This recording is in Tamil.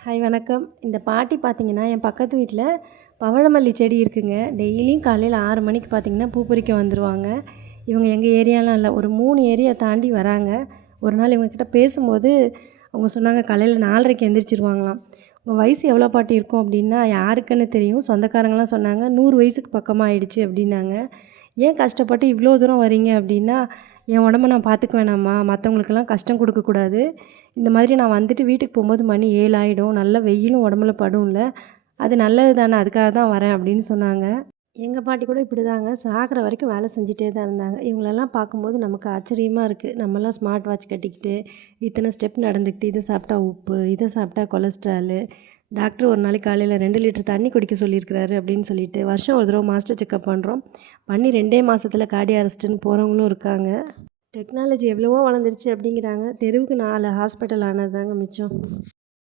ஹாய் வணக்கம். இந்த பாட்டி பார்த்தீங்கன்னா, என் பக்கத்து வீட்ல பவழமல்லி செடி இருக்குங்க. டெய்லியும் காலையில 6 மணிக்கு பார்த்தீங்கன்னா, பூ பறிக்க வந்துருவாங்க. இவங்க எங்க ஏரியாலாம் இல்ல. ஒரு 3 ஏரியா தாண்டி வராங்க. ஒரு நாள் இவங்ககிட்ட பேசும்போது, அவங்க சொன்னாங்க காலையில 4:30க்கு எந்திரிச்சிருவாங்களாம். "உங்க வயசு எவ்வளோ பாட்டி இருக்கும்?" அப்படின்னா, யாருக்குன்னு தெரியும். சொந்தக்காரங்கலாம் சொன்னாங்க, "100 வயசுக்கு பக்கமா ஆயிடுச்சு" அப்படின்னாங்க. "ஏன் கஷ்டப்பட்டு இவ்வளோ தூரம் வரீங்க?" அப்படின்னா, "என் உடம்ப நான் பார்த்துக்க வேணாமா? மத்தவங்களுக்கெல்லாம் கஷ்டம் குடுக்கக்கூடாது. இந்த மாதிரி நான் வந்துட்டு வீட்டுக்கு போகும்போது மணி 7 ஆயிடும். நல்ல வெயிலும் உடம்புல படும்ல. அது நல்லது தானே, அதுக்காக தான் வரேன்" அப்படின்னு சொன்னாங்க. எங்க பாட்டி கூட இப்படிதாங்க. சாகுற வரைக்கும் வேலை செஞ்சுட்டே தான் இருந்தாங்க. இவங்களெல்லாம் பார்க்கும்போது நமக்கு ஆச்சரியமா இருக்கு. நம்மலாம் ஸ்மார்ட் வாட்ச் கட்டிக்கிட்டு, இத்தனை ஸ்டெப் நடந்துக்கிட்டு, இத சாப்பிட்டா உப்பு, இத சாப்பிட்டா கொலஸ்ட்ராலு, டாக்டர் ஒரு நாளைக்கு காலையில 2 லிட்டர் தண்ணி குடிக்க சொல்லியிருக்கிறாரு அப்படின்னு சொல்லிட்டு, வருஷம் ஒரு தடவ மாஸ்டர் செக்கப் பண்ணுறோம். பண்ணி 2 மாசத்துல கார்டியா அரெஸ்ட்டுன்னு போறவங்களும் இருக்காங்க. டெக்னாலஜி எவ்வளவோ வளர்ந்துருச்சு அப்படிங்கிறாங்க. தெருவுக்கு 4 ஹாஸ்பிட்டல் ஆனது தாங்க மிச்சம்.